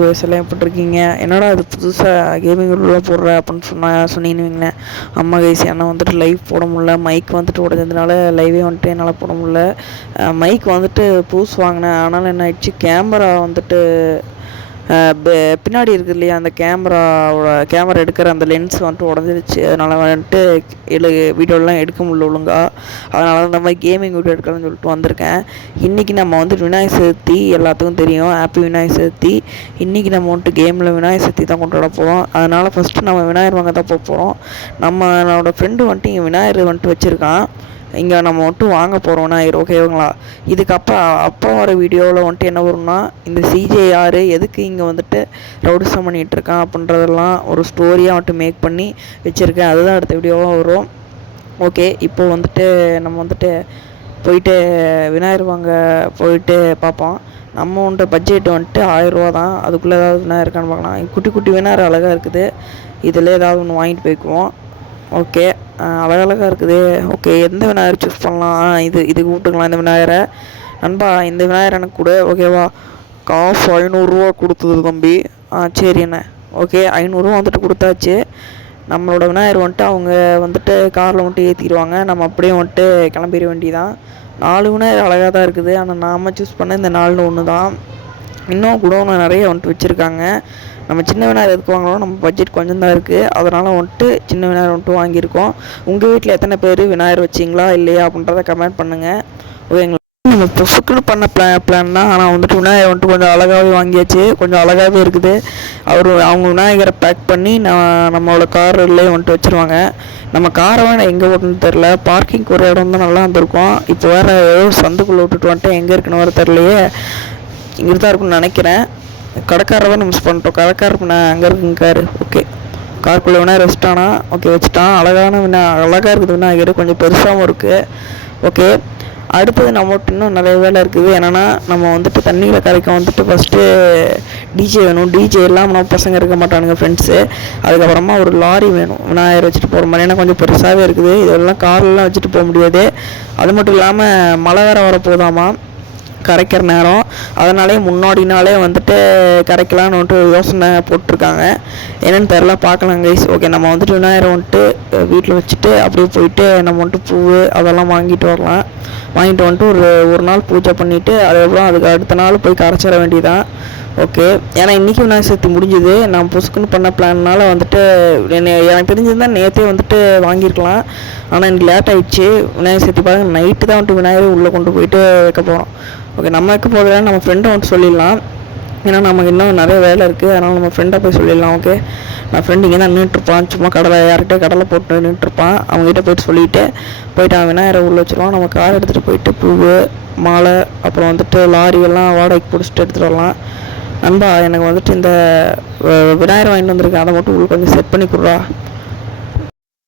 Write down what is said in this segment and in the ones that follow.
வயசுலாம் எப்படிருக்கீங்க? என்னடா இது புதுசாக கேமிங் உள்ள போடுற அப்படின்னு சொன்னீங்கன்னு அம்மா கைஸ் என்ன வந்துட்டு லைவ் போட முடில, மைக் வந்துட்டு உடஞ்சதுனால லைவே வந்துட்டு என்னால் போட முடில. மைக் வந்துட்டு புதுசு வாங்கினேன், ஆனாலும் என்ன ஆயிடுச்சு, கேமரா வந்துட்டு பின்னாடி இருக்குது இல்லையா, அந்த கேமரா எடுக்கிற அந்த லென்ஸ் வந்துட்டு உடஞ்சிருச்சு. அதனால் வந்துட்டு வீடியோலாம் எடுக்க முடியல ஒழுங்கா. அதனால இந்த மாதிரி கேமிங் வீடியோ எடுக்கலாம்னு சொல்லிட்டு வந்திருக்கேன். இன்றைக்கி நம்ம வந்துட்டு விநாயகர் சதுர்த்தி எல்லாத்துக்கும் தெரியும், ஹாப்பி விநாயகர் சதுர்த்தி. இன்றைக்கி நம்ம வந்துட்டு கேமில் விநாயகர் சதுர்த்தி தான் கொண்டாட போகிறோம். அதனால் ஃபஸ்ட்டு நம்ம விநாயகர் வாங்க தான் போக போகிறோம். நம்மளோட ஃப்ரெண்டு வந்துட்டு இங்கே விநாயகர் வந்துட்டு வச்சுருக்கான். இங்கே நம்ம வந்துட்டு வாங்க போகிறோம் விநாயகர், ஓகேங்களா? அப்புறம் வர வீடியோவில் வந்துட்டு என்ன வரும்னா, இந்த சிஜே யார், எதுக்கு இங்கே வந்துட்டு ரவுடிசம் பண்ணிகிட்டு இருக்கான் அப்படின்றதெல்லாம் ஒரு ஸ்டோரியாக வந்துட்டு மேக் பண்ணி வச்சுருக்கேன். அதுதான் அடுத்த வீடியோவாக வரும். ஓகே, இப்போது வந்துட்டு நம்ம வந்துட்டு போயிட்டு விநாயகர் வாங்க போயிட்டு பார்ப்போம். நம்ம வந்துட்டு பட்ஜெட் வந்துட்டு 1000 தான். அதுக்குள்ளே ஏதாவது விநாயகர் இருக்கான்னு பார்க்கலாம். குட்டி குட்டி விநாயகர் அழகாக இருக்குது, இதில் ஏதாவது ஒன்று வாங்கிட்டு போய்க்குவோம். ஓகே, அழகழகாக இருக்குது. ஓகே, எந்த விநாயகர் சூஸ் பண்ணலாம்? இதுக்கு விட்டுக்கலாம் இந்த விநாயகரை. நண்பா, இந்த விநாயகர் எனக்கு கூட, ஓகேவா? காசு 500 கொடுத்தது தம்பி. சரி என்ன, ஓகே 500 வந்துட்டு கொடுத்தாச்சு. நம்மளோட விநாயகர் வந்துட்டு அவங்க வந்துட்டு காரில் வந்துட்டு ஏற்றிடுவாங்க. நம்ம அப்படியே வந்துட்டு கிளம்பிட வேண்டியதான். 4 விநாயகர் அழகாக தான் இருக்குது, ஆனால் நாம் சூஸ் பண்ண இந்த 4 ஒன்று தான். இன்னும் குடோனில் நிறைய வந்துட்டு வச்சுருக்காங்க. நம்ம சின்ன விநாயகர் எதுக்கு வாங்கினோம், நம்ம பட்ஜெட் கொஞ்சம் தான் இருக்குது, அதனால் வந்துட்டு சின்ன விநாயகர் வந்துட்டு வாங்கியிருக்கோம். உங்கள் வீட்டில் எத்தனை பேர் விநாயகர் வச்சிங்களா இல்லையா அப்படின்றத கமெண்ட் பண்ணுங்கள், ஓகேங்களா? நம்ம புதுசுக்குன்னு பண்ண பிளான் தான், ஆனால் வந்துட்டு விநாயகர் வந்துட்டு கொஞ்சம் அழகாகவே வாங்கியாச்சு, கொஞ்சம் அழகாகவே இருக்குது. அவங்க விநாயகரை பேக் பண்ணி நம்மளோட கார்லேயே வந்துட்டு வச்சுருவாங்க. நம்ம காரை வேணால் எங்கே ஓட்டுன்னு தெரில, பார்க்கிங் ஒரு இடம் தான் நல்லா இருந்திருக்கும். இப்போ வேறு ஏதோ சந்துக்குள்ளே விட்டுட்டு வந்துட்டு எங்கே இருக்குன்னு வேறு தெரிலையே. இங்கே தான் இருக்குன்னு நினைக்கிறேன். கடைக்காரரை தான் மிஸ் பண்ணிட்டோம். கடைக்காரருக்கு நான் அங்கே இருக்குங்க காரு. ஓகே, காருக்குள்ளே விநாயகர் வச்சுட்டானா? ஓகே வச்சுட்டான். அழகாக இருக்குது விநாயகர், கொஞ்சம் பெருசாகவும் இருக்குது. ஓகே, அடுத்தது நம்மகிட்ட இன்னும் நிறைய வேலை இருக்குது. என்னென்னா, நம்ம வந்துட்டு தண்ணியில் கரைக்க வந்துட்டு ஃபஸ்ட்டு டிஜே வேணும். டிஜே எல்லாம் நம்ம பசங்க இருக்க மாட்டானுங்க, ஃப்ரெண்ட்ஸு. அதுக்கப்புறமா ஒரு லாரி வேணும் விநாயகர் வச்சுட்டு போகிற மாதிரி, ஏன்னா கொஞ்சம் பெருசாகவே இருக்குது. இதெல்லாம் கார்லாம் வச்சுட்டு போக முடியாது. அது மட்டும் இல்லாமல் மழை வேறு வரப்போதாமா கரைக்கிற நேரம், அதனாலே முன்னாடி நாளே வந்துட்டு கரைக்கலான்னு வந்துட்டு யோசனை போட்டிருக்காங்க. என்னென்னு தெரில, பார்க்கலாம் கைஸ். ஓகே, நம்ம வந்துட்டு விநாயகரை வந்துட்டு வீட்டில் வச்சுட்டு அப்படியே போயிட்டு நம்ம வந்துட்டு பூ அதெல்லாம் வாங்கிட்டு வரலாம். வாங்கிட்டு வந்துட்டு ஒரு நாள் பூஜை பண்ணிவிட்டு அதுக்கப்புறம் அதுக்கு அடுத்த நாள் போய் கரைச்சிட வேண்டியதான். ஓகே, ஏன்னா இன்றைக்கி விநாயகர் சதுர்த்தி முடிஞ்சுது. நான் புதுசுக்குன்னு பண்ண பிளான்னால வந்துட்டு எனக்கு தெரிஞ்சிருந்தால் நேற்றே வந்துட்டு வாங்கியிருக்கலாம், ஆனால் எனக்கு லேட் ஆகிடுச்சு. விநாயகர் சதுர்த்தி பாருங்க, நைட்டு தான் வந்துட்டு விநாயகர் உள்ளே கொண்டு போயிட்டு வைக்க போகிறோம். ஓகே, நம்ம வைக்க போகிறதா நம்ம ஃப்ரெண்டை வந்துட்டு சொல்லிடலாம், ஏன்னா நமக்கு இன்னும் நிறைய வேலை இருக்குது. அதனால் நம்ம ஃப்ரெண்டை போய் சொல்லிடலாம். ஓகே, நான் ஃப்ரெண்டு இங்கே தான் நின்றுட்டுருப்பான், சும்மா யார்கிட்டே கடலை போட்டு நின்றுட்டுருப்பான். அவங்ககிட்ட போய்ட்டு சொல்லிவிட்டு அவன் விநாயகரை உள்ளே வச்சுருவான். நம்ம கார் எடுத்துகிட்டு போயிட்டு பூ மாலை அப்புறம் வந்துட்டு லாரியெல்லாம் வாடகைக்கு பிடிச்சிட்டு எடுத்துகிட்டு வரலாம். நண்பா, எனக்கு வந்துட்டு இந்த விநாயகர் வாங்கிட்டு வந்திருக்கேன், அதை மட்டும் உங்களுக்கு கொஞ்சம் செட் பண்ணி கொடுறா.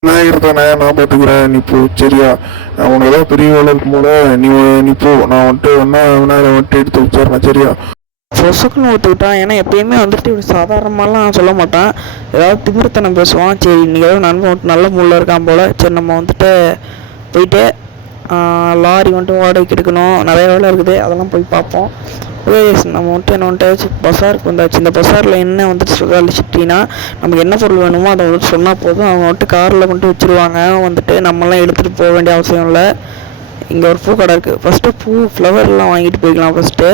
விநாயகர் தானே, நான் பார்த்துக்கிறேன், நீ போ சரியா? உனக்கு ஏதாவது பெரிய வேலை இருக்கும் போல, நீ போ. நான் வந்துட்டு விநாயகரை வந்துட்டு எடுத்து வச்சிடறேன் சரியா? பொசுக்குன்னு ஒத்துக்கிட்டான். ஏன்னா எப்பயுமே வந்துட்டு இப்படி சாதாரணமாலாம் சொல்ல மாட்டான், ஏதாவது திமிர்த்தனம் பேசுவான். சரி, இன்றைக்கி ஏதாவது நண்பன் வந்துட்டு நல்ல மூலில் இருக்கான் போல். சரி, நம்ம வந்துட்டு போயிட்டு லாரி வந்துட்டு வாடகைக்கு எடுக்கணும், நிறைய வேலை இருக்குது, அதெல்லாம் போய் பார்ப்போம். நம்ம வந்துட்டு என்ன வந்துட்டு பஸாருக்கு வந்தாச்சு. இந்த பஸாரில் என்ன வந்துட்டு ஸ்பெஷாலிட்டினா, நமக்கு என்ன பொருள் வேணுமோ அதை வந்துட்டு சொன்னால் போதும், அவங்க வந்துட்டு காரில் கொண்டு வச்சுருவாங்க. வந்துட்டு நம்மளாம் எடுத்துகிட்டு போக வேண்டிய அவசியம் இல்லை. இங்கே ஒரு பூ கடை இருக்குது, ஃபஸ்ட்டு ஃப்ளவர்லாம் வாங்கிட்டு போய்க்கலாம் ஃபஸ்ட்டு.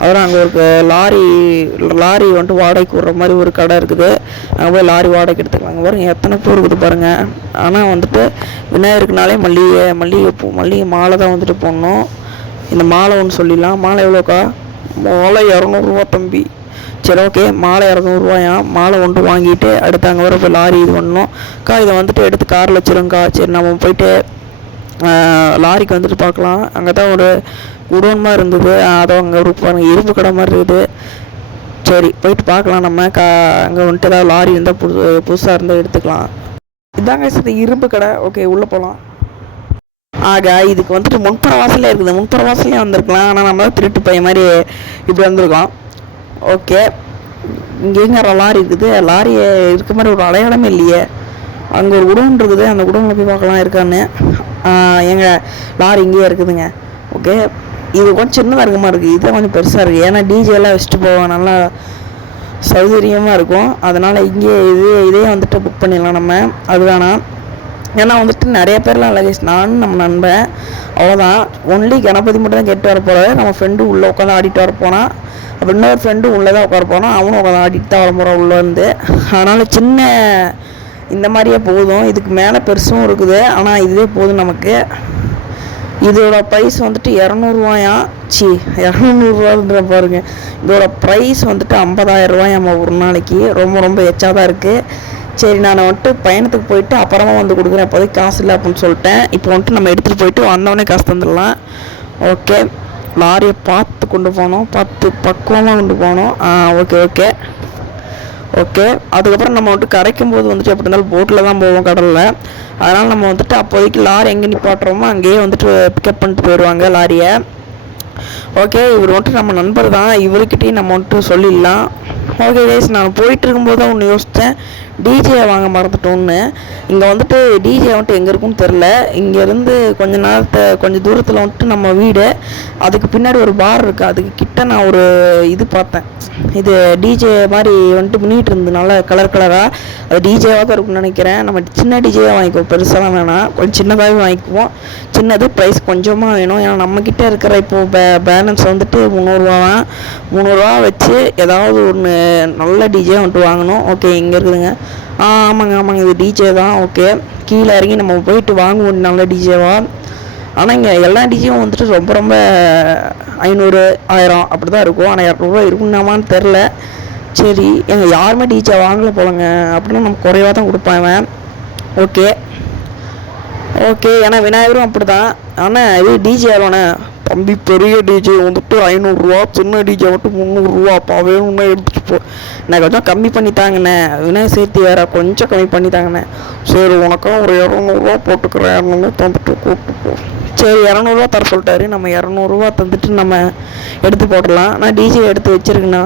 அப்புறம் அங்கே ஒரு லாரி வந்துட்டு வாடகைக்கு விடுற மாதிரி ஒரு கடை இருக்குது, அங்கே போய் லாரி வாடகைக்கு எடுத்துக்கலாம். அங்கே பாருங்கள் எத்தனை பூ இருக்குது பாருங்கள். ஆனால் வந்துட்டு விநாயகருக்குனாலே மல்லிகை மாலை தான் வந்துட்டு போடணும். இந்த மாலை ஒன்று சொல்லிடலாம். மாலை எவ்வளோக்கா? மாலை 200 தம்பி. சரி, ஓகே, மாலை 200 மாலை ஒன்று வாங்கிட்டு அடுத்து அங்கே வர போய் லாரி இது பண்ணணும். இதை வந்துட்டு எடுத்து காரில் வச்சுருங்கக்கா. சரி, நம்ம போயிட்டு லாரிக்கு வந்துட்டு பார்க்கலாம். அங்கே தான் ஒரு குடோன் மாதிரி இருந்தது, அதை அங்கே ஒரு இரும்பு கடை மாதிரி இருக்குது. சரி, போயிட்டு பார்க்கலாம். நம்ம அங்கே வந்துட்டு ஏதாவது லாரி இருந்தால் புதுசாக இருந்தால் எடுத்துக்கலாம். இதாங்க சரி இரும்பு கடை. ஓகே, உள்ளே போகலாம். இதுக்கு வந்துட்டு முன்புற வாசலே இருக்குது, முன்புற வாசலே வந்திருக்கலாம், ஆனால் நம்ம திருட்டு பையன் மாதிரி இப்படி வந்திருக்கோம். ஓகே, இங்கே லாரி இருக்குது, லாரி இருக்க மாதிரி ஒரு அடையாளமே இல்லையே. அங்கே ஒரு குடோன் இருக்குது, அந்த குடோனில் போய் பார்க்கலாம் இருக்கான்னு. எங்கள் லாரி இங்கேயே இருக்குதுங்க. ஓகே, இது கொஞ்சம் சின்னதாக இருக்க மாதிரி இருக்குது, இதுதான் கொஞ்சம் பெருசாக இருக்குது. ஏன்னா டிஜே எல்லாம் வச்சுட்டு போவேன், நல்லா சௌகரியமாக இருக்கும். அதனால் இங்கே இதே வந்துட்டு புக் பண்ணிடலாம் நம்ம. அது வேணாம். ஏன்னா வந்துட்டு நிறைய பேர்லாம் இல்லை கைஸ், நானும் நம்ம நண்பன் அவ்வளோதான். ஒன்லி கணபதி மட்டும் தான் கேட்டு வர போகிறாரு. நம்ம ஃப்ரெண்டு உள்ளே உட்காந்து ஆடிட்டு வர போனால், அப்போ இன்னொரு ஃப்ரெண்டு உள்ளே தான் உட்கார போனால், அவனும் உட்காந்து ஆடிட்டு தான் வர போகிறான் உள்ளே வந்து. அதனால் சின்ன இந்த மாதிரியே போதும். இதுக்கு மேலே பெருசும் இருக்குது, ஆனால் இதுவே போதும் நமக்கு. இதோட ப்ரைஸ் வந்துட்டு 200 சி 200 பாருங்க. இதோட ப்ரைஸ் வந்துட்டு 50,000 ரூபாயாம்மா ஒரு நாளைக்கு. ரொம்ப ரொம்ப எச்சா தான் இருக்குது. சரி, நான் வந்துட்டு பயணத்துக்கு போயிட்டு அப்புறமா வந்து கொடுக்குறேன், இப்போதைக்கு காசு இல்லை அப்படின்னு சொல்லிட்டேன். இப்போ வந்துட்டு நம்ம எடுத்துகிட்டு போயிட்டு வந்தவொடனே காசு தந்துடலாம். ஓகே, லாரியை பார்த்து கொண்டு போகணும், பார்த்து பக்குவமாக கொண்டு போகணும். Okay okay okay. அதுக்கப்புறம் நம்ம வந்துட்டு கரைக்கும் போது வந்துட்டு எப்படி இருந்தாலும் போட்டில் தான் போவோம் கடலில். அதனால் நம்ம வந்துட்டு அப்போதைக்கு லாரி எங்கே நிப்பாட்டுறோமோ அங்கேயே வந்துட்டு பிக்கப் பண்ணிட்டு போயிடுவாங்க லாரியை. ஓகே, இவர் வந்துட்டு நம்ம நண்பர் தான், இவர்கிட்டையும் நம்ம வந்துட்டு சொல்லிடலாம். ஓகே கைஸ், நான் போயிட்டு இருக்கும்போது தான் ஒன்று யோசித்தேன், டிஜே வாங்க மறந்துட்டோன்னு. இங்கே வந்துட்டு டிஜே வந்துட்டு எங்கே இருக்குன்னு தெரில. இங்கேருந்து கொஞ்சம் தூரத்தில் வந்துட்டு நம்ம வீடு, அதுக்கு பின்னாடி ஒரு பார் இருக்குது, அதுக்கு கிட்ட நான் ஒரு இது பார்த்தேன். இது டிஜே மாதிரி வந்துட்டு பண்ணிகிட்டு இருந்ததுனால கலர் கலராக, அது டிஜேவாக தான் இருக்குன்னு நினைக்கிறேன். நம்ம சின்ன டிஜேவாக வாங்கிக்குவோம், பெருசாலாம் வேணாம், கொஞ்சம் சின்னதாகவே வாங்கிக்குவோம். சின்னது ப்ரைஸ் கொஞ்சமாக வேணும். ஏன்னா நம்மக்கிட்ட இருக்கிற இப்போது பேலன்ஸ் வந்துட்டு 300 வச்சு ஏதாவது ஒன்று நல்ல டிஜே வந்துட்டு வாங்கணும். ஓகே, இங்கே இருக்குதுங்க. ஆமாங்க, இது டிஜே தான். ஓகே, கீழே இறங்கி நம்ம போயிட்டு வாங்குவோம் நல்ல டிஜேவா. ஆனால் இங்கே எல்லா டிஜேவும் வந்துட்டு ரொம்ப ரொம்ப 500 1000 அப்படி தான் இருக்கும். ஆனால் 200 இருக்குன்னாமான்னு தெரில. சரி, எங்கள் யாருமே டிஜே வாங்கலை போலங்க, அப்படின்னா நம்ம குறைவாக தான் கொடுப்பாங்க. ஓகே ஓகே, ஏன்னா விநாயகரும் அப்படி தான். ஆனால் இது டிஜே எவ்வளோண்ணே தம்பி? பெரிய டிஜே வந்துட்டு 500, சின்ன டிஜே வந்துட்டு 300. வேணும்னா எடுத்துகிட்டு போ, நான் கொஞ்சம் கம்மி பண்ணித்தாங்கண்ணே, விநாயகர் சேர்த்து வேறு கொஞ்சம் கம்மி பண்ணித்தாங்கண்ணே. சரி, உனக்கும் ஒரு 200 போட்டுக்கிறேன், 200 தந்துட்டு கூப்பிட்டு போ. சரி, 200 தர சொல்லிட்டாரு. நம்ம 200 தந்துட்டு நம்ம எடுத்து போடலாம். நான் டிஜே எடுத்து வச்சுருக்கேண்ணா.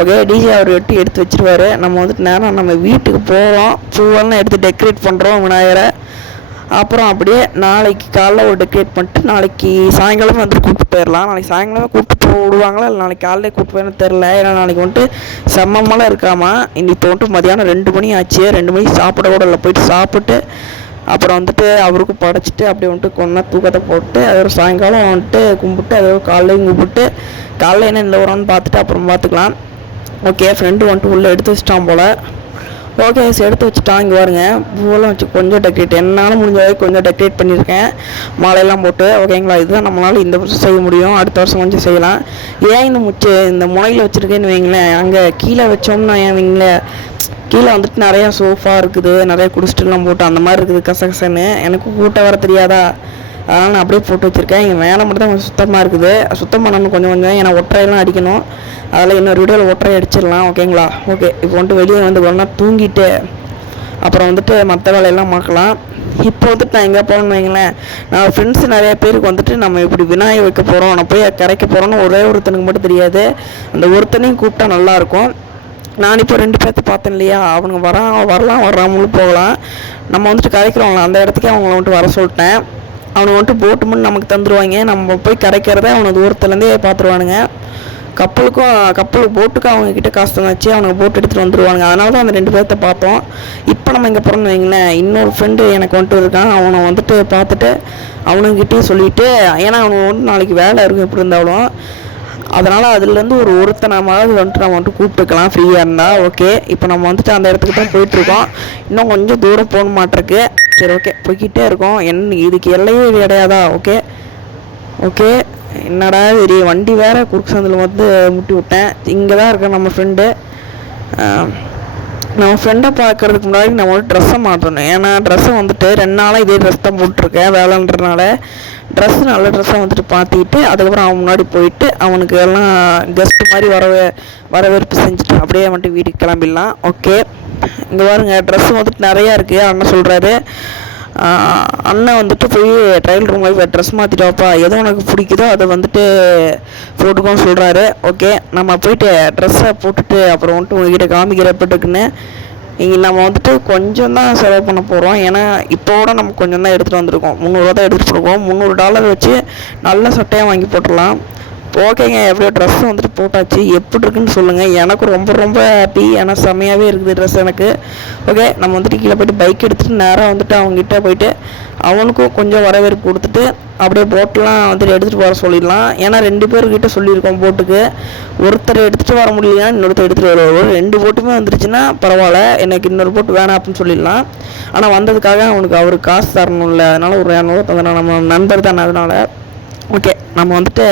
ஓகே, டிஜே அவர் எடுத்து வச்சுருவாரு. நம்ம வந்துட்டு நேரம் நம்ம வீட்டுக்கு போகிறோம், பூவெல்லாம் எடுத்து டெக்கரேட் பண்ணுறோம் விநாயகரை. அப்புறம் அப்படியே நாளைக்கு காலைல ஒரு டெக்கரேட் பண்ணிட்டு நாளைக்கு சாயங்காலமே வந்து கூப்பிட்டு போயிடலாம். நாளைக்கு சாயங்காலமே கூப்பிட்டு விடுவாங்களா இல்லை நாளைக்கு காலையிலே கூப்பிட்டு போயிடணும் தெரில. ஏன்னா நாளைக்கு வந்துட்டு செம்மமெல்லாம் இருக்காமா. இப்போ வந்துட்டு மதியானம் 2 மணி ஆச்சு. 2 மணிக்கு சாப்பிட கூட இல்லை, போயிட்டு சாப்பிட்டு அப்புறம் வந்துட்டு அவருக்கும் படைச்சிட்டு அப்படியே வந்துட்டு கொண்டா தூக்கத்தை போட்டு அதோட சாயங்காலம் வந்துட்டு கும்பிட்டு அதோட காலையிலையும் கும்பிட்டு காலையில் என்ன இல்லை வரோன்னு பார்த்துட்டு அப்புறம் பார்த்துக்கலாம். ஓகே, ஃப்ரெண்டு வந்துட்டு உள்ளே எடுத்து வச்சிட்டான் போல். ஓகே, எடுத்து வச்சுட்டான். இங்கே பாருங்க, பூவெல்லாம் வச்சு கொஞ்சம் டெக்கரேட், என்னால் முடிஞ்ச வரைக்கும் கொஞ்சம் டெக்கரேட் பண்ணியிருக்கேன், மாலையெல்லாம் போட்டு. ஓகேங்களா, இதுதான் நம்மளால் இந்த வருஷம் செய்ய முடியும். அடுத்த வருஷம் கொஞ்சம் செய்யலாம். ஏன் இந்த முனையில் வச்சுருக்கேன்னு வைங்களேன், அங்கே கீழே வச்சோம்னா ஏன் வைங்களேன், கீழே வந்துட்டு நிறையா சோஃபா இருக்குது, நிறையா குடிச்சிட்டுலாம் போட்டு அந்த மாதிரி இருக்குது கசகசன்னு. எனக்கு கூட்ட வர தெரியாதா, அதனால் நான் அப்படியே போட்டு வச்சுருக்கேன். இங்கே மேலே மட்டும் தான் கொஞ்சம் சுத்தமாக இருக்குது, சுத்தம் பண்ணணும் கொஞ்சம். ஏன்னா ஒற்றையெல்லாம் அடிக்கணும், அதில் இன்னொரு வீடியோவில் ஒற்றை அடிச்சிடலாம். ஓகேங்களா. ஓகே, இப்போ வந்துட்டு வெளியே வந்து ஒன்றா தூங்கிட்டு அப்புறம் வந்துட்டு மற்ற வேலையெல்லாம் பார்க்கலாம். இப்போ வந்துட்டு நான் எங்கே போகணுன்னு வைங்களேன், நான் ஃப்ரெண்ட்ஸ் நிறைய பேருக்கு வந்துட்டு நம்ம இப்படி விநாயகர் வைக்க போகிறோம், நான் போய் கரைக்க போகிறோன்னு ஒருத்தனுக்கு மட்டும் தெரியாது. அந்த ஒருத்தனையும் கூப்பிட்டா நல்லாயிருக்கும். நான் இப்போ 2 பேர்த்த பார்த்தேன் இல்லையா, அவனுங்க வராமலும் போகலாம். நம்ம வந்துட்டு கரைக்கிறோம்ல அந்த இடத்துக்கே அவங்கள வந்துட்டு வர சொல்லிட்டேன். அவனுக்கு வந்துட்டு போட்டு முன்னு நமக்கு தந்துடுவாங்க, நம்ம போய் கரைக்கிறத அவனுக்கு தூரத்துலேருந்தே பார்த்துருவானுங்க. போட்டுக்கும் அவங்கக்கிட்ட காசு தந்தாச்சு, அவனுக்கு போட்டு எடுத்துகிட்டு வந்துடுவானுங்க. அதனால தான் அந்த 2 பேர்த்த பார்த்தோம். இப்போ நம்ம இங்கே போகிறோம்னு வைங்களேன், இன்னொரு ஃப்ரெண்டு எனக்கு வந்துட்டு இருக்கான், அவனை வந்துட்டு பார்த்துட்டு அவனுங்கிட்டே சொல்லிவிட்டு, ஏன்னா அவனுக்கு வந்துட்டு நாளைக்கு வேலை இருக்கும் எப்படி இருந்தாலும், அதனால் அதுலேருந்து ஒருத்தனமாவது வந்துட்டு நம்ம வந்துட்டு கூப்பிட்டுக்கலாம் ஃப்ரீயாக இருந்தால். ஓகே, இப்போ நம்ம வந்துட்டு அந்த இடத்துக்கு தான் போயிட்டுருக்கோம். இன்னும் கொஞ்சம் தூரம் போக மாட்டிருக்கு. சரி, ஓகே, போய்கிட்டே இருக்கோம். இதுக்கு எல்லையே கிடையாதா? ஓகே ஓகே, என்னடா சரி, வண்டி வேறு குறுக்கு சந்தில் வந்து முட்டி விட்டேன். இங்கே தான் இருக்கேன் நம்ம ஃப்ரெண்டு. நம்ம ஃப்ரெண்டை பார்க்குறதுக்கு முன்னாடி நம்ம வந்து ட்ரெஸ்ஸை மாற்றணும். ஏன்னா ட்ரெஸ்ஸை வந்துட்டு 2 நாளாக இதே ட்ரெஸ் தான் போட்டிருக்கேன் வேலைன்றனால. நல்ல ட்ரெஸ்ஸை வந்துட்டு பார்த்திட்டு அதுக்கப்புறம் அவன் முன்னாடி போயிட்டு அவனுக்கு எல்லாம் கெஸ்ட்டு மாதிரி வரவேற்பு செஞ்சுட்டு அப்படியே வந்துட்டு வீட்டுக்கு கிளம்பிடலாம். ஓகே, இங்கே பாருங்க, ட்ரெஸ்ஸு வந்துட்டு நிறையா இருக்குது. அண்ணன் சொல்கிறாரு, அண்ணன் வந்துட்டு போய் ட்ரையல் ரூம் போய் ட்ரெஸ் மாற்றிட்டோப்பா, எது உனக்கு பிடிக்குதோ அதை வந்துட்டு போட்டுக்கோன்னு சொல்கிறாரு. ஓகே, நம்ம போயிட்டு ட்ரெஸ்ஸை போட்டுட்டு அப்புறம் வந்துட்டு உங்ககிட்ட காமிக்கிறப்பட்டுக்குன்னு. இங்கே நம்ம வந்துட்டு கொஞ்சம் தான் செலவு பண்ண போகிறோம். ஏன்னா இப்போட நம்ம கொஞ்சம் தான் எடுத்துகிட்டு வந்திருக்கோம். $300 தான் எடுத்துகிட்டு போயிருக்கோம். $300 வச்சு நல்ல சட்டையாக வாங்கி போட்டுடலாம். ஓகேங்க, எப்படியோ ட்ரெஸ் வந்துட்டு போட்டாச்சு. எப்படி இருக்குன்னு சொல்லுங்கள். எனக்கு ரொம்ப ரொம்ப ஹாப்பி. ஏன்னா செம்மையாகவே இருக்குது ட்ரெஸ் எனக்கு. ஓகே, நம்ம வந்துட்டு கீழே போய்ட்டு பைக் எடுத்துகிட்டு நேராக வந்துட்டு அவங்ககிட்ட போயிட்டு அவனுக்கும் கொஞ்சம் வரவேற்பு கொடுத்துட்டு அப்படியே போட்டெலாம் வந்துட்டு எடுத்துகிட்டு வர சொல்லிடலாம். ஏன்னா 2 பேர்கிட்ட சொல்லியிருக்கோம் போட்டுக்கு. ஒருத்தர் எடுத்துகிட்டு வர முடியலன்னா இன்னொருத்தர் எடுத்துகிட்டு வருவார். 2 போட்டுமே வந்துருச்சுன்னா பரவாயில்ல, எனக்கு இன்னொரு போட்டு வேணாம் அப்படின்னு சொல்லிடலாம். ஆனால் வந்ததுக்காக அவருக்கு காசு தரணும்ல, அதனால் ஒரு 200 தந்தனா நம்ம நண்பர் தானே, அதனால் ஓகே. நம்ம வந்துட்டு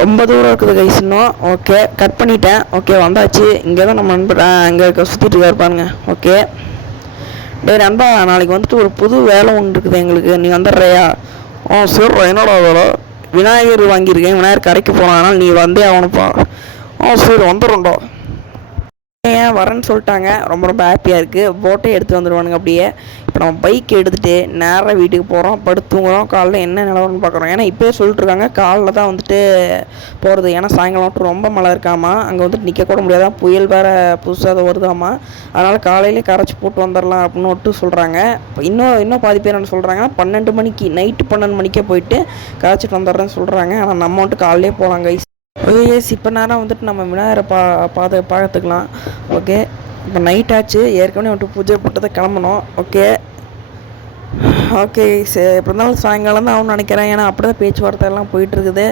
ரொம்ப தூரம் இருக்குது கைஸ் இன்னும். ஓகே, கட் பண்ணிட்டேன். ஓகே, வந்தாச்சு. இங்கே தான் நம்ம நண்பர் இங்கே சுற்றிட்டு இருப்பாருங்க. ஓகே நண்பா, நாளைக்கு வந்துட்டு ஒரு புது வேலை ஒன்று இருக்குது எங்களுக்கு, நீ வந்துடுறியா? சரி, என்னோட வேலை விநாயகர் வாங்கியிருக்கேன், விநாயகர் கரைக்கு போனான், அதனால் நீ வந்தே ஆகணுப்பா. சரி வந்துடும்டா. ஏன் வரேன்னு சொல்லிட்டாங்க. ரொம்ப ரொம்ப ஹாப்பியாக இருக்குது. போட்டே எடுத்து வந்துடுவானுங்க அப்படியே. இப்போ நம்ம பைக் எடுத்துகிட்டு நேராக வீட்டுக்கு போகிறோம், படுத்து தூங்குறோம். காலைல என்ன நிலவரம்னு பார்க்குறோம். ஏன்னா இப்போயே சொல்லிட்டுருக்காங்க காலைல தான் வந்துட்டு போகிறது. ஏன்னா சாயங்காலம் மட்டும் ரொம்ப மழை இருக்காமா, அங்கே வந்துட்டு நிற்கக்கூட முடியாதான், புயல் வேறு புதுசாக வருதாமா. அதனால் காலையிலே கரைச்சி போட்டு வந்துடலாம் அப்படின்னு விட்டு சொல்கிறாங்க. இப்போ இன்னும் பாதி பேர் என்ன சொல்கிறாங்கன்னா 12 மணிக்கு, நைட்டு 12 மணிக்கே போயிட்டு கரைச்சிட்டு வந்துடுறேன்னு சொல்கிறாங்க. ஆனால் நம்ம வந்துட்டு காலையிலே போகலாம் கைஸ். இப்போ நேரம் வந்துட்டு நம்ம விநாயகரை பார்த்துக்கலாம். ஓகே, இப்போ நைட் ஆச்சு. ஏற்கனவே வந்துட்டு பூஜை போட்டதை கிளம்பணும். ஓகே எப்படி இருந்தாலும் சாயங்காலம் தான் ஆகும்னு நினைக்கிறேன். ஏன்னா அப்படி தான் பேச்சுவார்த்தை எல்லாம் போயிட்டுருக்குது.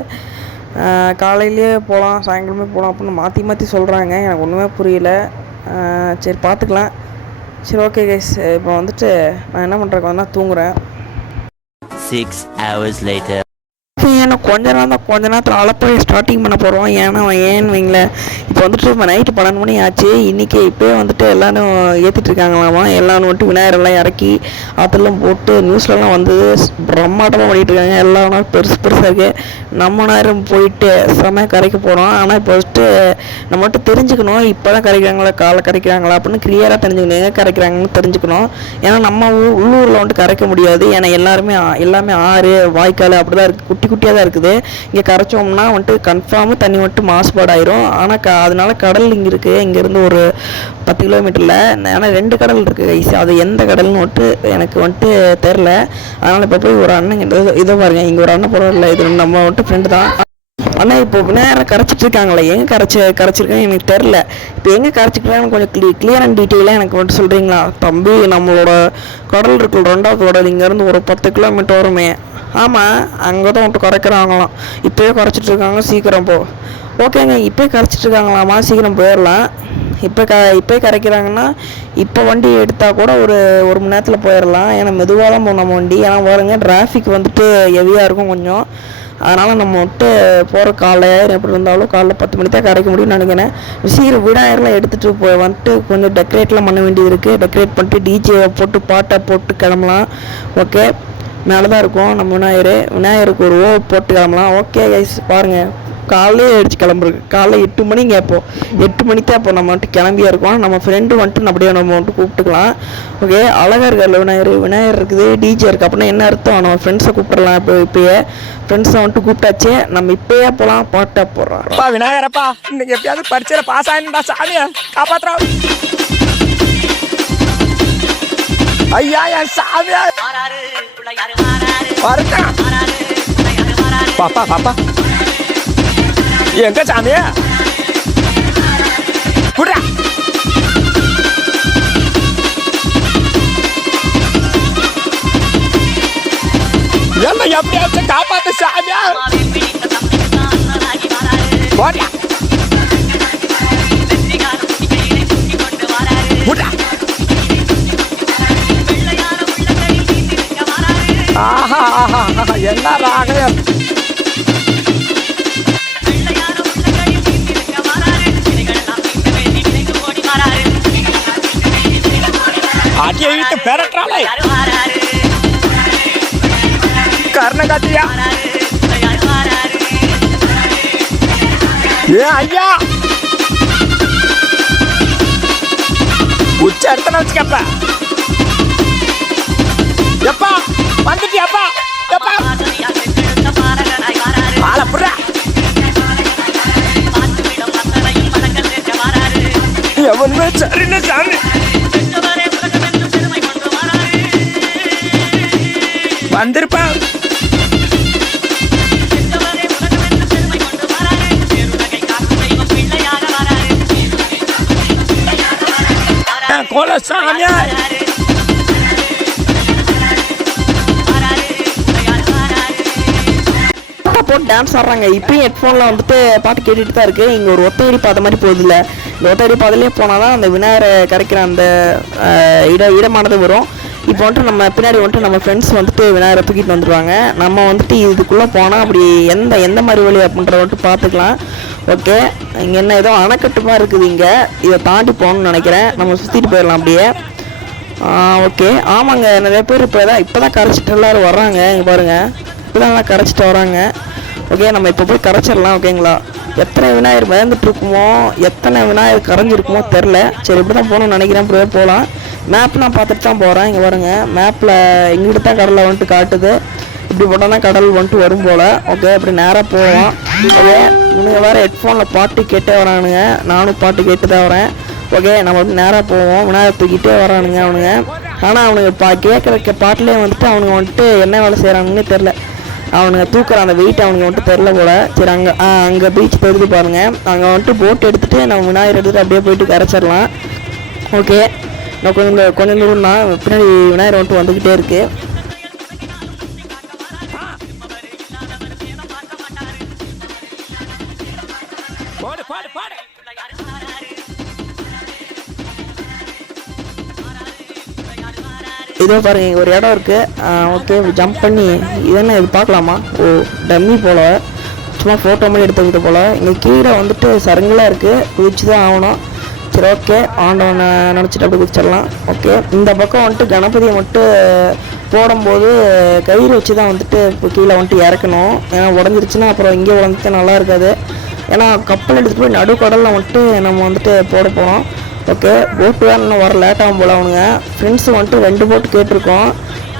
காலையிலேயே போகலாம், சாயங்காலமே போகலாம் அப்படின்னு மாற்றி சொல்கிறாங்க. எனக்கு ஒன்றுமே புரியல. சரி பார்த்துக்கலாம். சரி ஓகே கைஸ், இப்போ வந்துட்டு நான் என்ன பண்ணுறேன் வந்து தூங்குறேன். 6 hours later. ஏன்னா கொஞ்ச நேரத்தில் அளப்பறை ஸ்டார்டிங் பண்ண போகிறோம். ஏன்னு வைங்களேன், இப்போ வந்துட்டு இப்போ நைட்டு 12 மணி ஆச்சு. இன்றைக்கி இப்போயே வந்துட்டு எல்லோரும் ஏற்றிட்டு இருக்காங்களாமா. எல்லோரும் வந்துட்டு விநாயகரெல்லாம் இறக்கி ஆற்றெல்லாம் போட்டு நியூஸ்லலாம் வந்தது. பிரம்மாண்டமாக பண்ணிகிட்டு இருக்காங்க. எல்லாம் பெருசாக இருக்குது. நம்ம நேரம் போயிட்டு செம்மையாக கரைக்க போகிறோம். ஆனால் இப்போ வந்துட்டு நம்ம மட்டும் தெரிஞ்சுக்கணும், இப்போ தான் கரைக்கிறாங்களா காலை கரைக்கிறாங்களா அப்படின்னு கிளியராக தெரிஞ்சுக்கணும். எங்கே கரைக்கிறாங்கன்னு தெரிஞ்சுக்கணும். ஏன்னா நம்ம உள்ளூரில் வந்துட்டு கரைக்க முடியாது. ஏன்னா எல்லாமே ஆறு வாய்க்கால் அப்படி தான் இருக்குது, குட்டியாக தான் இருக்குது. இங்கே கரைச்சோம்னா வந்துட்டு கன்ஃபார்மு தண்ணி வந்துட்டு மாசுபாடாயிரும். ஆனால் அதனால கடல் இங்கே இருக்குது, இங்கேருந்து ஒரு 10 கிலோமீட்டரில். ஆனால் 2 கடல் இருக்குது கைஸ். அது எந்த கடல்னு வந்துட்டு எனக்கு வந்துட்டு தெரில. அதனால் இப்போ போய் ஒரு அண்ணன் இதோ பாருங்க, இங்கே ஒரு அண்ணன் போகிறதில்ல, இது நம்ம வந்துட்டு ஃப்ரெண்டு தான். ஆனால் இப்போ விநாயகர் கரைச்சிட்டு இருக்காங்களே, எங்கே கரைச்சிருக்காங்க எனக்கு தெரில. இப்போ எங்கே கரைச்சிக்கிறாங்கன்னு கொஞ்சம் கிளியர் அண்ட் டீட்டெயிலாக எனக்கு வந்துட்டு சொல்கிறீங்களா? தம்பி, நம்மளோட கடல் இருக்குல்ல, 2வது கடல், இங்கேருந்து ஒரு 10 கிலோமீட்டர் வருமே. ஆமாம், அங்கே தான் வந்துட்டு கரைக்கிறாங்களாம். இப்போயே கரைச்சிட்டு இருக்காங்க, சீக்கிரம் போ. ஓகேங்க, இப்போயே கரைச்சிட்டு இருக்காங்களாம்மா, சீக்கிரம் போயிடலாம். இப்போ கரைக்கிறாங்கன்னா இப்போ வண்டி எடுத்தால் கூட ஒரு மணி நேரத்தில் போயிடலாம். ஏன்னா மெதுவாக தான் போகணும் நம்ம வண்டி. ஏன்னா பாருங்க, டிராஃபிக் வந்துட்டு ஹெவியாக இருக்கும் கொஞ்சம். அதனால் நம்ம வந்துட்டு போகிற காலையில் எப்படி இருந்தாலும் காலைல 10 மணி தான் கரைக்க முடியும்னு நினைக்கிறேன். சீக்கிரம் விநாயகர்லாம் எடுத்துகிட்டு வந்துட்டு கொஞ்சம் டெக்கரேட்லாம் பண்ண வேண்டியது இருக்குது. டெக்கரேட் பண்ணிட்டு டிஜே போட்டு பாட்டை போட்டு கிளம்பலாம். ஓகே, மேலே தான் இருக்கும் நம்ம விநாயகருக்கு ஒரு போட்டு கிளம்பலாம். ஓகே கைஸ், பாருங்கள், காலையே அடிச்சு கிளம்புருக்கு. காலைல 8 மணிங்க. அப்போது 8 மணிக்கு அப்போ நம்ம வந்துட்டு கிளம்பியா இருக்கோம். நம்ம ஃப்ரெண்டு வந்துட்டு அப்படியே நம்ம வந்துட்டு கூப்பிட்டுக்கலாம். ஓகே, அழகாக இருக்கார்ல விநாயகர் இருக்குது, டிஜே இருக்குது. அப்படின்னா என்ன அர்த்தம், நம்ம ஃப்ரெண்ட்ஸை கூப்பிடலாம். இப்போயே ஃப்ரெண்ட்ஸை வந்துட்டு கூப்பிட்டாச்சு. நம்ம இப்போயே போகலாம், பாட்டா போடுறோம். விநாயகரப்பா, இன்னைக்கு எப்படியாவது பரீட்சையில் பாஸ் ஆயிடும்டா சாமியை காப்பாற்றுறோம். ஐயா, என் சாமியா வரட்டும். பாப்பா எங்க சாமியா புடா. என்ன எப்படியாச்சும் காப்பாத்து சாமியா. போடா புடா. ஆஹா, என்ன ராகம். அடியை விட்டு பெறட்டாலே கர்ணகாத்தியா. ஏ ஐயா, உச்ச இடத்துல வச்சுக்கப்ப. எப்பா வந்துட்டியாப்பா? எப்பா ஆளப்புறா எவனுமே சரின்னு சாமி வந்திருப்பான். போல சாமியா. போட்டு டான்ஸ் ஆடுறாங்க. இப்பயும் ஹெட்ஃபோனில் வந்துட்டு பாட்டு கேட்டுட்டு தான் இருக்குது. இங்கே ஒரு ஒத்தையடி பாதை மாதிரி போகுது இல்லை, இந்த ஒத்தையடி பாதையிலே போனால் தான் அந்த விநாயகரை கரைக்கிற அந்த இடமானது வரும். இப்போ வந்துட்டு நம்ம பின்னாடி வந்துட்டு நம்ம ஃப்ரெண்ட்ஸ் வந்துட்டு விநாயகரை தூக்கிட்டு வந்துடுவாங்க. நம்ம வந்துட்டு இதுக்குள்ளே போனால் அப்படி எந்த மாதிரி வழி அப்படின்றத வந்துட்டு பார்த்துக்கலாம். ஓகே, இங்கே என்ன ஏதோ அணைக்கட்டுமா இருக்குது, இங்கே இதை தாண்டி போகணும்னு நினைக்கிறேன். நம்ம சுற்றிட்டு போயிடலாம் அப்படியே. ஓகே, ஆமாங்க, நிறைய பேர் இப்போ தான் கரைச்சிட்டு எல்லோரும் வர்றாங்க. இங்கே பாருங்கள், இப்போ தான் கரைச்சிட்டு வராங்க. ஓகே, நம்ம இப்போ போய் கரைச்சிடலாம். ஓகேங்களா, எத்தனை விநாயகர் மிதந்துட்டு இருக்குமோ, எத்தனை விநாயகர் கரைஞ்சிருக்குமோ தெரில. சரி, இப்படி தான் போகணும்னு நினைக்கிறேன். இப்படியே போகலாம். மேப் நான் பார்த்துட்டு தான் போகிறேன். இங்கே பாருங்க, மேப்பில் இங்கிட்டு தான் கடலை வந்துட்டு காட்டுது. இப்படி போட்டால் தான் கடல் வந்துட்டு வரும் போல். ஓகே, அப்படி நேராக போவோம். ஓகே, இவனுங்க வேறு ஹெட்ஃபோனில் பாட்டு கேட்டே வரானுங்க. நானும் பாட்டு கேட்டு தான் வரேன். ஓகே, நம்ம வந்து நேராக போவோம். விநாயகர் தூக்கிட்டே வரானுங்க அவனுங்க. ஆனால் அவனுங்க கேட்குற பாட்டிலே வந்துட்டு அவனுங்க வந்துட்டு என்ன வேலை செய்கிறானுங்கன்னே தெரில. அவனுங்க தூக்குற அந்த வெயிட் அவனுக்கு வந்துட்டு தெரில போல. சரி, அங்கே பீச் தெரிஞ்சு பாருங்கள். அங்கே வந்துட்டு போட் எடுத்துகிட்டு நம்ம விநாயகர் எடுத்துகிட்டு அப்படியே போயிட்டு கரைச்சிடலாம். ஓகே, நான் கொஞ்சம் தூரம்னா பின்னாடி விநாயகர் வந்துட்டு வந்துக்கிட்டே இருக்குது. இதோ பாருங்க, ஒரு இடம் இருக்குது. ஓகே, ஜம்ப் பண்ணி இதென்ன இது பார்க்கலாமா? ஓ, டம்மி போல், சும்மா ஃபோட்டோ மாதிரி எடுத்துக்கிட்டு போல். இங்கே கீழே வந்துட்டு சருங்கெலாம் இருக்குது, குதிச்சு தான் ஆகணும். சரி, ஓகே, ஆண்டவனை நினச்சிட்டு அப்படி குதிச்சிடலாம். ஓகே, இந்த பக்கம் வந்துட்டு கணபதியை மட்டும் போடும்போது கயிறு வச்சு தான் வந்துட்டு இப்போ கீழே வந்துட்டு இறக்கணும். ஏன்னா உடஞ்சிருச்சுன்னா அப்புறம் இங்கே உடஞ்சிட்டு நல்லா இருக்காது. ஏன்னா கப்பல் எடுத்துகிட்டு போய் நடுக்கடலில் வந்துட்டு நம்ம வந்துட்டு போட போகிறோம். ஓகே, போட்டு வேறு இன்னும் வர லேட்டாகும் போல். அவனுங்க ஃப்ரெண்ட்ஸு வந்துட்டு 2 போட்டு கேட்டிருக்கோம்.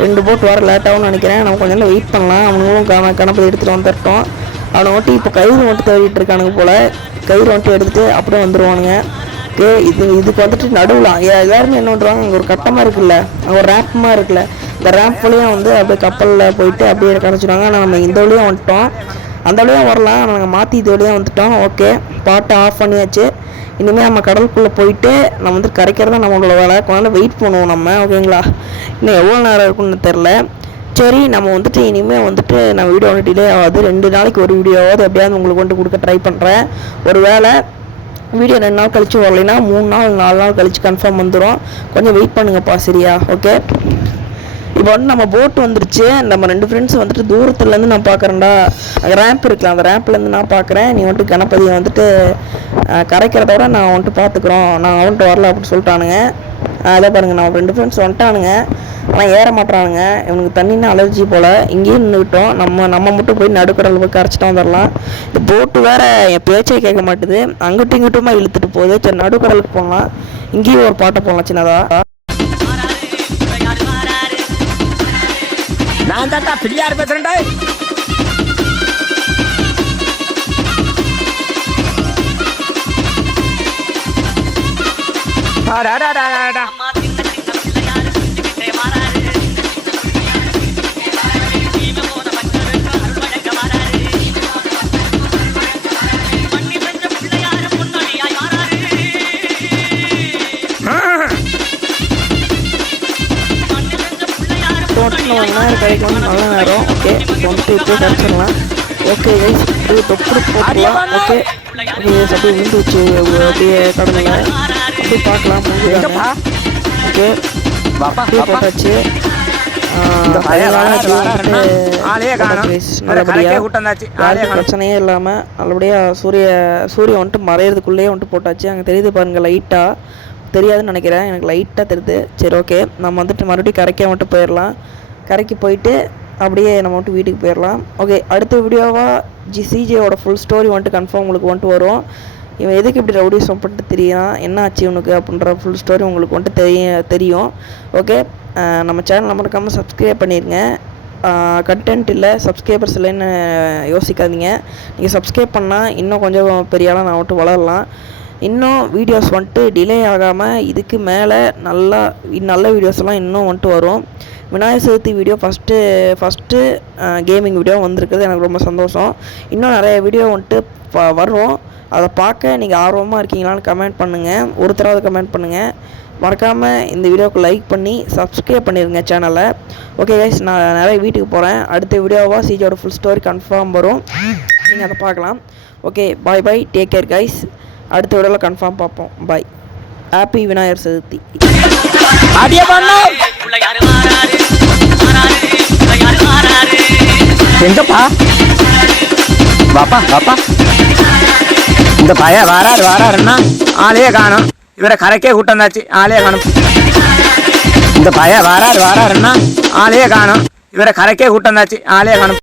2 போட்டு வர லேட்டாகும்னு நினைக்கிறேன். நம்ம கொஞ்சம் நேரம் வெயிட் பண்ணலாம். அவனுங்களும் கணபதி எடுத்துகிட்டு வந்துட்டோம். அவனை வந்துட்டு இப்போ கயிறு வந்துட்டு தேடிட்டு இருக்கானுங்க போல். கயிறு வந்துட்டு எடுத்துகிட்டு அப்படியே வந்துடுவானுங்க. ஓகே, இதுக்கு வந்துட்டு நடுவில் எல்லாருமே என்ன பண்ணுறாங்க, அங்கே ஒரு கட்டமாக இருக்குல்ல, அங்கே ஒரு ரேம்ப்மாக இருக்குல்ல, இந்த ரேம்ப் வழியாக வந்து அப்படியே கப்பலில் போயிட்டு அப்படியே கிடச்சிடுவாங்க. ஆனால் நம்ம இந்த வழியாக வந்துட்டோம். அந்த வழியாக வரலாம், நாங்கள் மாற்றி இது வழியாக வந்துட்டோம். ஓகே, பாட்டை ஆஃப் பண்ணியாச்சு. இனிமேல் நம்ம கடலுக்குள்ளே போயிட்டு நம்ம வந்து கரைக்கிறதா நம்மளோட வேலை. கொஞ்சம் வெயிட் பண்ணுவோம் நம்ம. ஓகேங்களா, இன்னும் எவ்வளோ நேரம் இருக்குன்னு தெரில. சரி, நம்ம வந்துட்டு இனிமேல் வந்துட்டு நம்ம வீடியோ வந்து டிலே ஆகாது. 2 நாளைக்கு ஒரு வீடியோவாவது எப்படியாவது உங்களுக்கு வந்துட்டு கொடுக்க ட்ரை பண்ணுறேன். ஒரு வேளை வீடியோ 2 நாள் கழிச்சு வரலைன்னா 3 நாள் 4 நாள் கழிச்சு கன்ஃபார்ம் வந்துடும். கொஞ்சம் வெயிட் பண்ணுங்கப்பா, சரியா? ஓகே, இப்போ வந்து நம்ம போட்டு வந்துருச்சு. நம்ம 2 ஃப்ரெண்ட்ஸ் வந்துட்டு தூரத்துலேருந்து நான் பார்க்குறேன்டா, அங்கே ரேம்ப் இருக்குல்ல, அந்த ரேம்ப்லேருந்து நான் பார்க்குறேன். நீ வந்துட்டு கணபதியை வந்துட்டு கரைக்கிறதோட நான் வந்துட்டு பார்த்துக்குறோம், நான் வந்துட்டு வரல அப்படின்னு சொல்லிட்டானுங்க. அதை பாருங்கள், நம்ம 2 ஃப்ரெண்ட்ஸ் வந்துட்டானுங்க. ஆனால் ஏற மாட்டானுங்க. இவனுக்கு தண்ணின்னா அலர்ஜி போல். இங்கேயும் நின்றுக்கிட்டோம். நம்ம மட்டும் போய் நடுக்கடல் போய் கரைச்சிட்டு வந்துடலாம். இந்த போட்டு வேறு என் பேச்சே கேட்க மாட்டுது, அங்கிட்டும் இங்கிட்டுமா இழுத்துட்டு போகுது. சரி, நடுக்கடலுக்கு போகலாம். இங்கேயும் ஒரு பாட்டை போடலாம் சின்னதாக. நான் தான்டா பிள்ளையார் பேசுறேன்டா. விநாயகர் கரைக்கு வந்து நல்ல நேரம். ஓகே, வந்துட்டு இப்போ கரைச்சிடலாம். ஓகே கைஸ், அப்படியே தொப்புடு போட்டுக்கலாம். ஓகே, அப்படியே விழுந்து வச்சு அப்படியே கடலில் அப்படியே பார்க்கலாம். முடிஞ்சுதாங்க. ஓகே, அப்படியே போட்டாச்சு. நல்லபடியாக பிரச்சனையே இல்லாமல் நல்லபடியாக சூரியன் வந்துட்டு மறையிறதுக்குள்ளேயே வந்துட்டு போட்டாச்சு. அங்கே தெரியுது பாருங்கள், லைட்டாக தெரியாதுன்னு நினைக்கிறேன், எனக்கு லைட்டாக தெரியுது. சரி, ஓகே, நம்ம வந்துட்டு மறுபடியும் கரைக்க மட்டும் போயிடலாம். கரைக்கு போயிட்டு அப்படியே நம்ம வந்துட்டு வீட்டுக்கு போயிடலாம். ஓகே, அடுத்த வீடியோவாக சிஜேயோட ஃபுல் ஸ்டோரி வந்துட்டு கன்ஃபார்ம் உங்களுக்கு வந்துட்டு வரும். இவன் எதுக்கு இப்படி ரவுடிஸ் பண்ணிட்டு தெரியும், என்ன ஆச்சு இவனுக்கு அப்படின்ற ஃபுல் ஸ்டோரி உங்களுக்கு வந்துட்டு தெரியும். ஓகே, நம்ம சேனல் மறக்காமல் சப்ஸ்கிரைப் பண்ணிடுங்க. கண்டென்ட் இல்லை, சப்ஸ்கிரைபர்ஸ் இல்லைன்னு யோசிக்காதீங்க. நீங்கள் சப்ஸ்கிரைப் பண்ணால் இன்னும் கொஞ்சம் பெரிய ஆளாக நான் வந்துட்டு வளரலாம். இன்னும் வீடியோஸ் வந்துட்டு டிலே ஆகாமல் இதுக்கு மேலே நல்ல வீடியோஸ்லாம் இன்னும் வந்துட்டு வரும். Vinayagar Chaturthi video first gaming video வந்திருக்குது, எனக்கு ரொம்ப சந்தோஷம். இன்னும் நிறைய வீடியோ வந்துட்டு வரும். அதை பார்க்க நீங்கள் ஆர்வமாக இருக்கீங்களான்னு கமெண்ட் பண்ணுங்கள். ஒருத்தராவது கமெண்ட் பண்ணுங்கள். மறக்காமல் இந்த வீடியோவுக்கு லைக் பண்ணி சப்ஸ்கிரைப் பண்ணிடுங்க சேனலை. ஓகே கைஸ், நான் நிறைய வீட்டுக்கு போகிறேன். அடுத்த வீடியோவாக சிஜோட ஃபுல் ஸ்டோரி கன்ஃபார்ம் வரும், நீங்கள் அதை பார்க்கலாம். ஓகே, பாய் பாய், டேக் கேர் கைஸ். அடுத்த வீடியோவில் கன்ஃபார்ம் பார்ப்போம். பாய். ஹாப்பி விநாயகர் சதுர்த்தி. எங்கப்பா பாப்பா பாப்பா, இந்த பைய வாராருன்னா ஆளையே காணும். இவரை கரைக்கே கூட்டந்தாச்சு, ஆளையே காணும். இந்த பைய வாராருன்னா ஆளையே காணும். இவரை கரைக்கே கூட்டந்தாச்சு, ஆளையே காணும்.